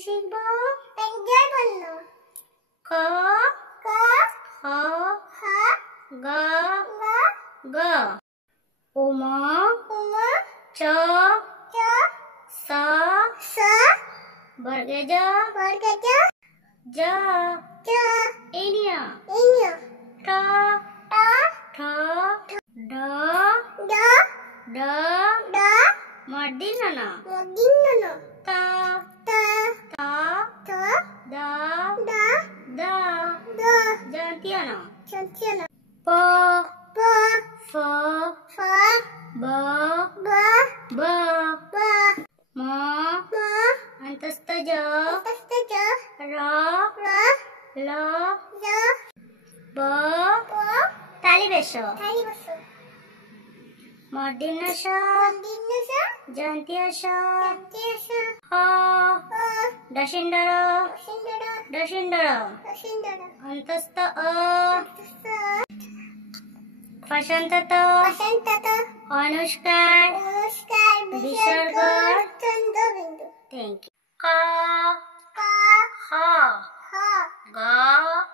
শিখব ব্যঞ্জন বর্ণ ক ক খ খ গ গ গ উম উম চ চ স স বর্গজ বর্গজ জ জ ইনিয়া ইনিয়া ট ট ঠ ড ড ড ড মর্দিননা মর্দিননা ত ত ত ত দ দ দ দ জন্তিয়ানা জন্তিয়ানা প প ফ ফ ব ব ব ব ম ম অন্তস্থ জ অন্তস্থ জ র র ল ল ব ব তালিবেশ তালিবেশ মর্দিন্যস মর্দিন্যস জন্তিয়াস জন্তিয়াস হ হ দশিন্দর দশিন্দর দশিন্দর দশিন্দর অন্তস্থ অ অন্তস্থ ফসন্তত ফসন্তত অনুষ্কার অনুষ্কার বিসর্গ চন্দ্রবিন্দু থ্যাংক ইউ ক ক খ খ গ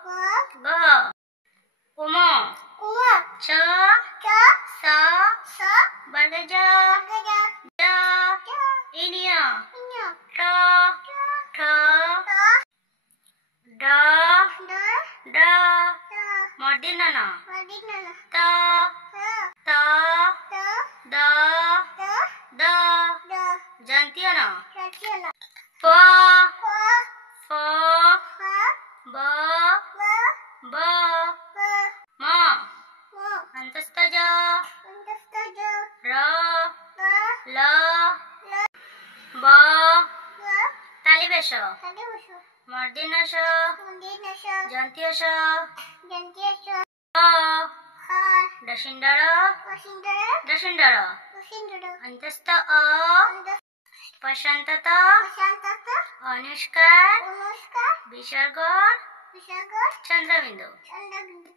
গ গ উম উম চ চ স স বর্গজ বর্গজ জ জ ইনিয়া ইনিয়া ট ঠ ড ড ড মর্দিননা মর্দিননা ত ত ত দ দ দ দ জন্তিয়ানা জন্তিয়ানা প প ফ ফ ব ব ব ব ম ম অন্তস্থ জ অন্তস্থ জ র র ল ল ব ব তালিবেশ তালিবেশ মর্দিন্যস মর্দিন্যস জন্তিয়াস জন্তিয়াস হ হ দশিন্দর দশিন্দর দশিন্দর দশিন্দর অন্তস্থ অ ফসন্তত ফসন্তত অনুষ্কার অনুষ্কার বিসর্গ বিসর্গ চন্দ্রবিন্দু চন্দ্রবিন্দু